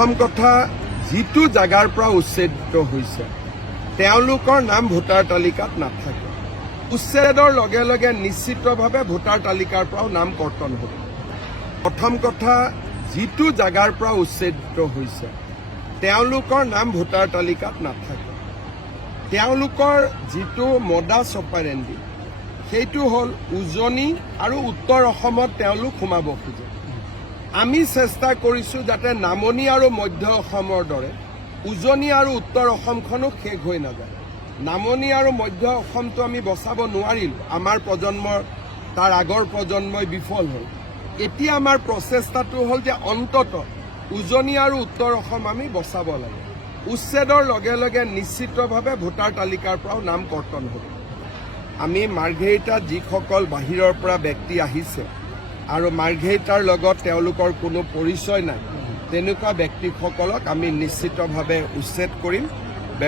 প্ৰথম কথা যিটো জাগাৰ পৰা উচ্ছেদিত হৈছে তেওঁলোকৰ নাম ভোটাৰ তালিকাত নাথাকে। উচ্ছেদৰ লগে লগে নিশ্চিতভাৱে ভোটাৰ তালিকাৰ পৰাও নাম কৰ্তন হ'ব। প্ৰথম কথা যিটো জাগাৰ পৰা উচ্ছেদিত হৈছে তেওঁলোকৰ নাম ভোটাৰ তালিকাত নাথাকে। তেওঁলোকৰ যিটো মডাছ অপাৰেণ্ডি সেইটো হ'ল উজনি আৰু উত্তৰ অসমত তেওঁলোক সোমাব খোজে। আমি চেষ্টা কৰিছোঁ যাতে নামনি আৰু মধ্য অসমৰ দৰে উজনি আৰু উত্তৰ অসমখনো শেষ হৈ নাযায়। নামনি আৰু মধ্য অসমটো আমি বচাব নোৱাৰিলোঁ, আমাৰ প্ৰজন্মৰ তাৰ আগৰ প্ৰজন্মই বিফল হ'ল। এতিয়া আমাৰ প্ৰচেষ্টাটো হ'ল যে অন্ততঃ উজনি আৰু উত্তৰ অসম আমি বচাব লাগে। উচ্ছেদৰ লগে লগে নিশ্চিতভাৱে ভোটাৰ তালিকাৰ পৰাও নাম কৰ্তন হ'ব। আমি মাৰ্ঘেৰিটাত যিসকল বাহিৰৰ পৰা ব্যক্তি আহিছে আৰু মাৰ্ঘেৰিটাৰ লগত তেওঁলোকৰ কোনো পৰিচয় নাই তেনেকুৱা ব্যক্তিসকলক আমি নিশ্চিতভাৱে উচ্ছেদ কৰিম।